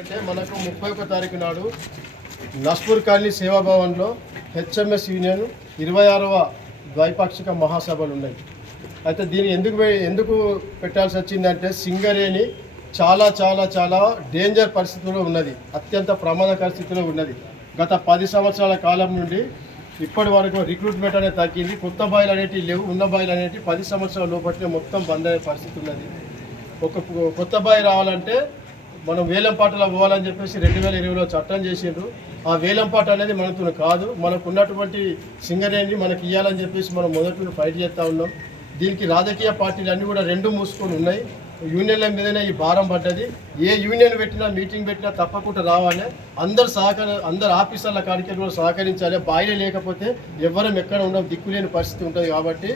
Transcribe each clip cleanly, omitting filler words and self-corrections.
అంటే మనకు 31 తారీఖు నాడు నస్పూర్ కాలనీ సేవాభవన్లో హెచ్ఎంఎస్ యూనియన్ 26వ ద్వైపాక్షిక మహాసభలు ఉన్నాయి. అయితే దీన్ని ఎందుకు పెట్టాల్సి వచ్చిందంటే సింగరేణి చాలా చాలా చాలా డేంజర్ పరిస్థితుల్లో ఉన్నది, అత్యంత ప్రమాదకర స్థితిలో ఉన్నది. గత 10 సంవత్సరాల కాలం నుండి ఇప్పటి వరకు రిక్రూట్మెంట్ అనేది తగ్గింది. కొత్త బాయిలు అనేటివి లేవు, ఉన్న బాయిలు అనేటివి 10 సంవత్సరాల లోపట్నే మొత్తం బంద్ అయ్యే పరిస్థితి ఉన్నది. ఒక కొత్త బాయి రావాలంటే మనం వేలంపాటలో పోవాలని చెప్పేసి 2020లో చట్టం చేసిండ్రు. ఆ వేలంపాట అనేది మనతో కాదు, మనకు ఉన్నటువంటి సింగరేణిని మనకి ఇవ్వాలని చెప్పేసి మనం మొదటి ఫైట్ చేస్తూ ఉన్నాం. దీనికి రాజకీయ పార్టీలు అన్నీ కూడా రెండు మూసుకొని ఉన్నాయి. యూనియన్ల మీదనే ఈ భారం పడ్డది. ఏ యూనియన్ పెట్టినా మీటింగ్ పెట్టినా తప్పకుండా రావాలి, అందరు ఆఫీసర్ల కాడికి కూడా సహకరించాలి. బాయిలే లేకపోతే ఎవరం ఎక్కడ ఉండడం దిక్కులేని పరిస్థితి ఉంటుంది. కాబట్టి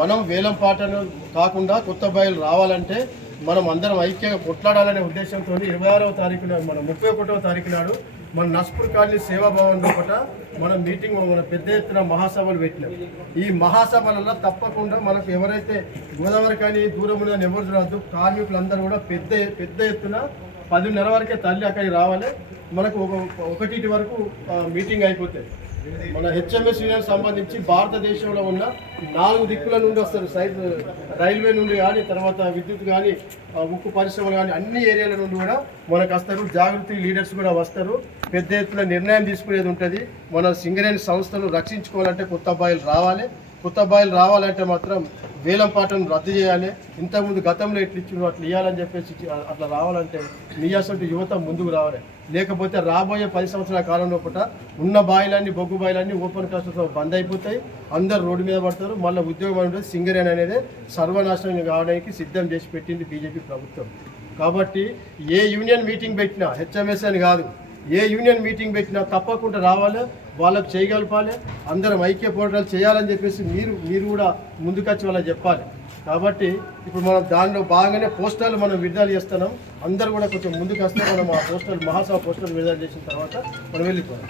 మనం వేలంపాటను కాకుండా కొత్త బాయిలు రావాలంటే మనం అందరం ఐక్యంగా కొట్లాడాలనే ఉద్దేశంతో 26వ తారీఖు మన 31వ తారీఖు నాడు మన నస్పూర్ కాలనీ సేవాభవన్ లోపల మనం మీటింగ్ మన పెద్ద ఎత్తున మహాసభలు పెట్టినాం. ఈ మహాసభలలో తప్పకుండా మనకు ఎవరైతే గోదావరి కానీ దూరం ఉందని ఎవరు రాదు, కార్మికులందరూ కూడా పెద్ద ఎత్తున 10:30 వరకే తల్లి అక్కడికి రావాలి. మనకు 1 వరకు మీటింగ్ అయిపోతాయి. మన హెచ్ఎంఎస్ యూనియన్ సంబంధించి భారతదేశంలో ఉన్న 4 దిక్కుల నుండి వస్తారు. రైల్వే నుండి కానీ, తర్వాత విద్యుత్ కానీ, ఉక్కు పరిశ్రమలు కానీ, అన్ని ఏరియాల నుండి కూడా మనకు వస్తారు. జాగృతి లీడర్స్ కూడా వస్తారు. పెద్ద ఎత్తున నిర్ణయం తీసుకునేది ఉంటుంది. మన సింగరేణి సంస్థను రక్షించుకోవాలంటే కొత్త బాయిలు రావాలి. కొత్త బాయిలు రావాలంటే మాత్రం వేలంపాటను రద్దు చేయాలి. ఇంతకుముందు గతంలో ఎట్లు ఇచ్చిండ్రు అట్లా ఇవ్వాలని చెప్పేసి అట్లా రావాలంటే మీ అసలు యువత ముందుకు రావాలి. లేకపోతే రాబోయే 10 సంవత్సరాల కాలంలో పూట ఉన్న బాయిలన్నీ బొగ్గు బాయిలన్నీ ఓపెన్ కాస్ట్తో బంద్ అయిపోతాయి. అందరు రోడ్డు మీద పడతారు. మళ్ళీ ఉద్యోగం అనేది సింగరేణి అనేది సర్వనాశనం కావడానికి సిద్ధం చేసి పెట్టింది బీజేపీ ప్రభుత్వం. కాబట్టి ఏ యూనియన్ మీటింగ్ పెట్టినా, హెచ్ఎంఎస్ అని కాదు, ఏ యూనియన్ మీటింగ్ పెట్టినా తప్పకుండా రావాలి, వాళ్ళకు చేయగలపాలి. అందరం ఐక్య పోరాటాలు చేయాలని చెప్పేసి మీరు కూడా ముందుకొచ్చి వాళ్ళకి చెప్పాలి. కాబట్టి ఇప్పుడు మనం దానిలో బాగానే పోస్టర్లు మనం విడుదల చేస్తున్నాం. అందరూ కూడా కొంచెం ముందుకు వస్తే మనం ఆ పోస్టర్లు మహాసభ పోస్టర్లు విడుదల చేసిన తర్వాత మనం వెళ్ళిపోవాలి.